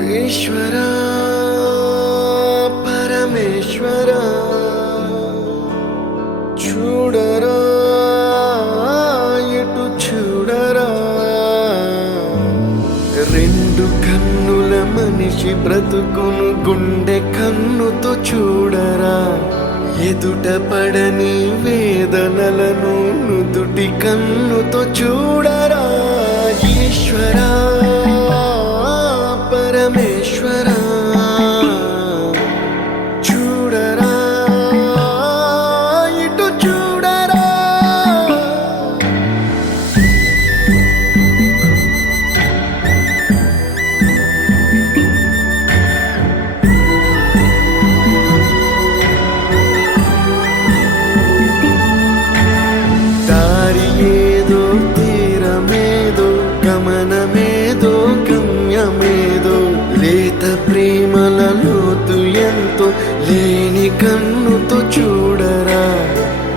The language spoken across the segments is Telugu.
ఈశ్వర పరమేశ్వర చూడరా ఎటు చూడరా. రెండు కన్నుల మనిషి బ్రతుకును గుండె కన్నుతో చూడరా. ఎదుట పడని వేదనలను నుదుటి కన్నుతో చూడరా. ఈశ్వరా పరమేశ్వరా లేత ప్రేమల లోతు ఎంతో లేని కన్నుతో చూడరా.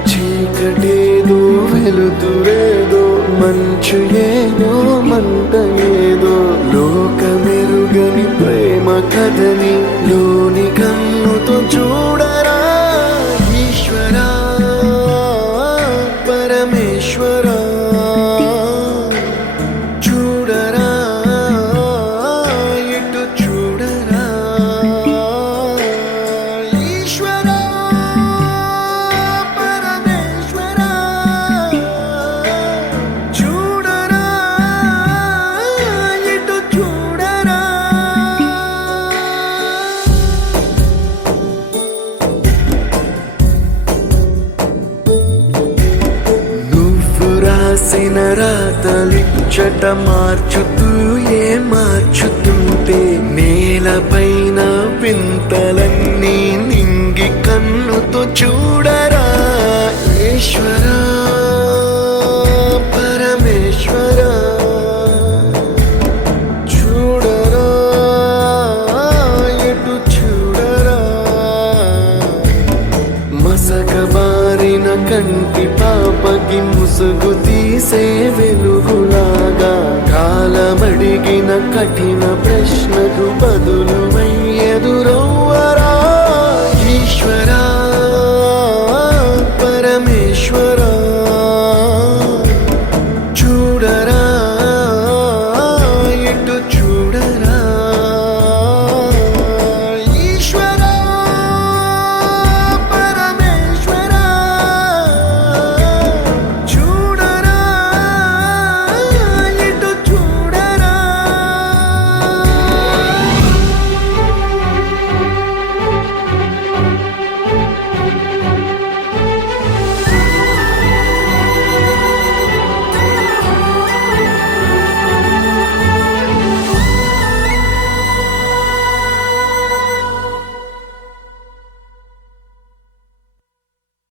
చీకటేదో వెలుతురేదో మంచు ఏదో మంట ఏదో లోకమెరుగని ప్రేమ కథని రాసిన రాతలిచ్చట మార్చుతూ ఏ మార్చుతుంటే నేలపైన వింతలన్నీ నింగి కన్నుతో చూడరా. ఈశ్వరా పరమేశ్వరా చూడరా ఎటు చూడరా. మసకబారిన కంటి పాపకి ముసుగుతీ విరిసే వెలుగులాగా కాలమడిగిన కఠిన ప్రశ్నకు బదులు ఎదురవ్వరా? ఈశ్వరా